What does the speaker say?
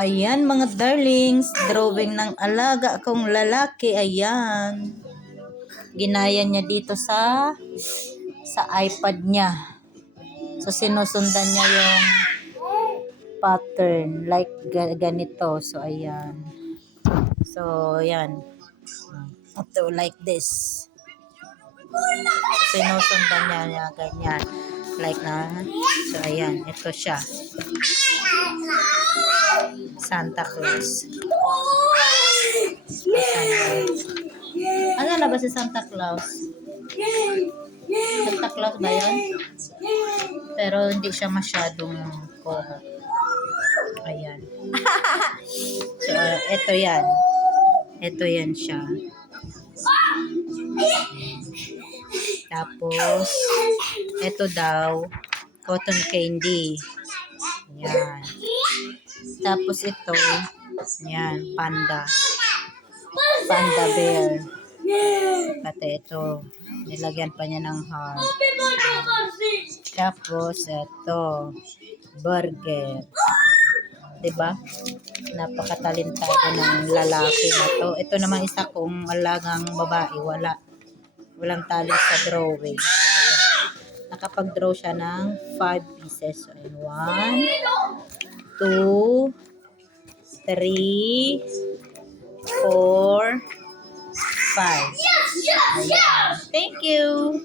Ayan mga darlings, drawing ng alaga kong lalaki. Ayan. Ginaya niya dito sa iPad niya. So sinusundan niya yung pattern like ganito. So ayan. So ayan. Ito like this. So, sinusundan niya ganyan. Like na. So ayan, ito siya. Santa Claus. Ano na ba si Santa Claus? Santa Claus ba yun? Pero hindi siya masyadong koho. Ayan. So, ito yan. Ito yan siya. Tapos, ito daw, cotton candy. Ayan. Tapos ito, ayan, panda. Panda bear. Pati ito, nilagyan pa niya ng heart. Tapos ito, burger. Diba? Napakatalentado ng lalaki na to. Ito naman isa kong alagang babae. Walang talent sa drawing. Nakapag-draw siya ng 5 pieces. So, 1, 2, 3, 4, 5. Ayan. Thank you.